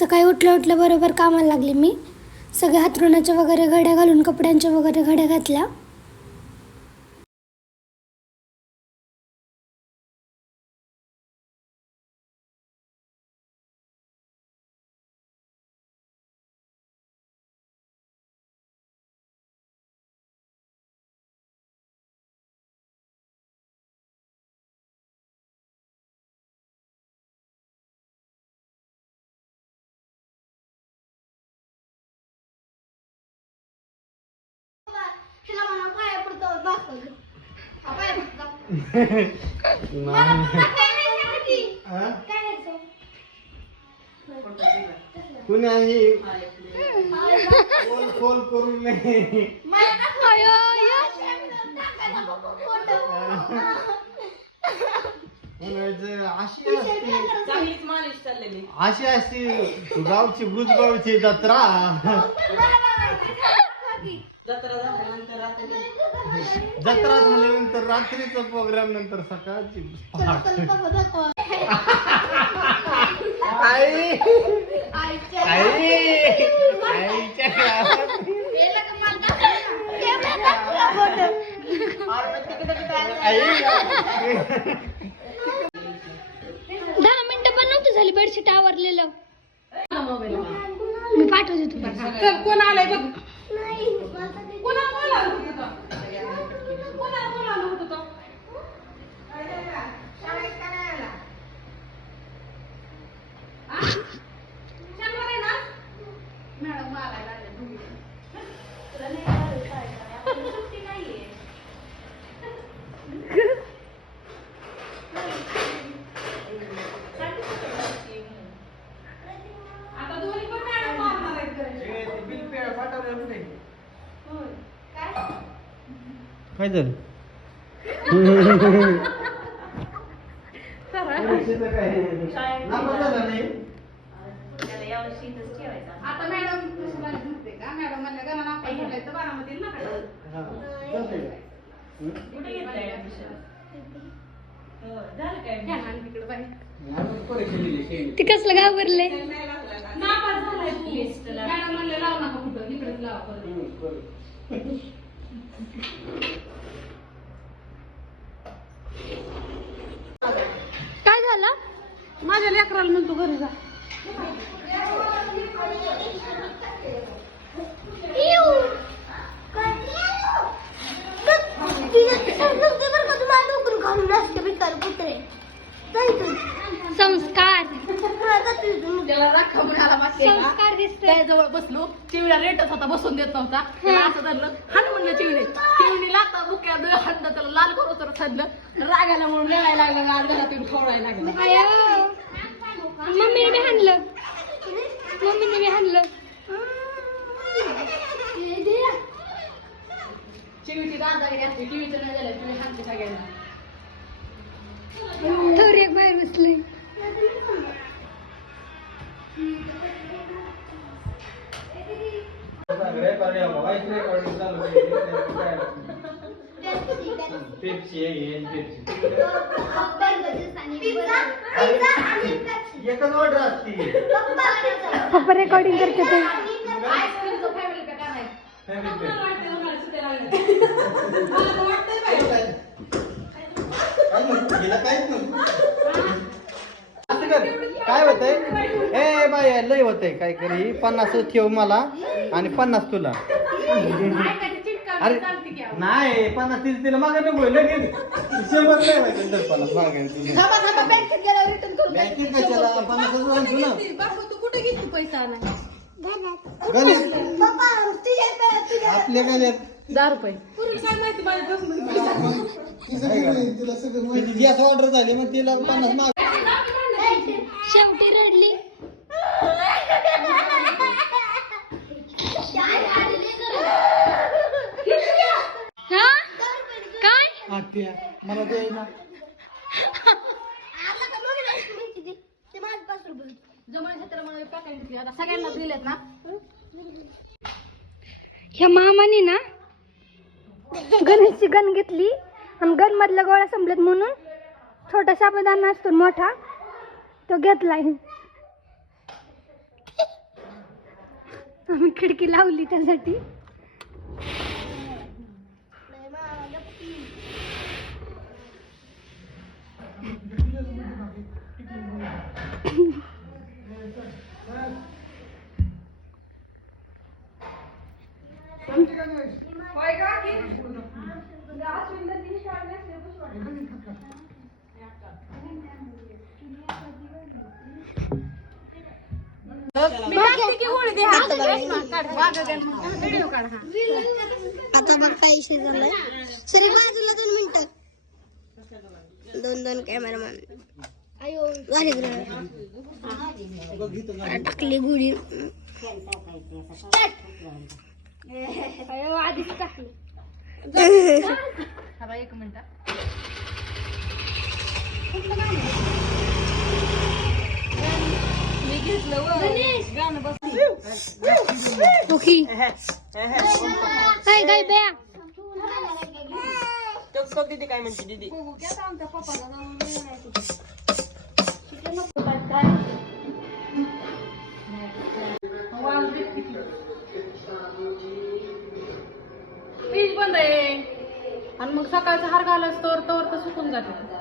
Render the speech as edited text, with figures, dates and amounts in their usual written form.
सकाळी उठल्या उठल्या बरोबर कामाला लागले मी. सगळ्या हातरुणाच्या वगैरे घड्या घालून कपड्यांच्या वगैरे घड्या घातल्या. फोन करून नाही अशी अशी गावची भुजगावची जत्रा जत्रा झाल्यानंतर रात्रीचा प्रोग्राम नंतर सकाळची आई दहा मिनिटं पण नव्हती झाली बेडशीट आवरलेलं. मी पाठवते तुम्हाला. कोण आलंय बघ. काय झालं आता मॅडम का मॅडम म्हणलं का मला बोलायचं बारामती ते कसलं घाबरले. नापास झालाय तू. मॅडम म्हणलं लाव नका कुठं इकडेच लावा परत. काय झालं. माझ्या लेकराला म्हणतो घरी जा. संस्कार त्याला राखा म्हणाला मागचे का? संस्कार दिसते. त्याजवळ बसलो. चिवड्या रेटच होता बसून देत नव्हता. त्याला असं धरलं हाण म्हणलं चिवडे. चिवडी लागता बुक्या हाणलं त्याला लाल करू तर खाल्लं. रागायला म्हणून लिहायला लागलं. आज घरात येऊन खवडायला लागलं. मम्मीने मी हाणलं. मम्मीने मी हाणलं. चिवीची दादागिरी असते. चिवीचं नाही झालं तुम्ही हाणते सगळ्यांना. थोर एक बाहेर बसले. एकच ऑर्डर असते. पप्पा रेकॉर्डिंग करते ते. आईस्क्रीमचं फॅमिली पॅक आणायचं. काय होतंय ए बाय लय होतंय काय करी 50 ठेव मला आणि 50 तुला. अरे नाही 50 30 तिला मागे नको लगेच 100 नाही व्हायचं तर 50 मागे बँकेत कशाला 50 आणतो ना. तू कुठे घेतली पैसा नाही. आपल्या गल्यात 10 रुपये काय माहिती माझ्या गॅस ऑर्डर झाली मग तिला 50 माग. शेवटी रडली. हा काय आत्या मला दे ना. सगळ्यांना दिलेत ना. ह्या मामाने ना गणेशची गण घेतली आणि गण मधल्या गोळ्या संपल्यात म्हणून छोटा साबुदाणा असतो मोठा तो घेतलाय. आम्ही खिडकी लावली त्यासाठी. आता बघ काय विषय झालाय. सरी बाजूला 2 मिनिटं. 2 कॅमेरामॅन झाले टाकली गुढी. आधीच टाकली. एक मिनिट. मी घेतलं गाणं बसली. ओके काय काय बया दीदी काय म्हणते दीदी? फ्रीज बंद आहे आणि मग सकाळचा हार घालायच तर सुकून जाते.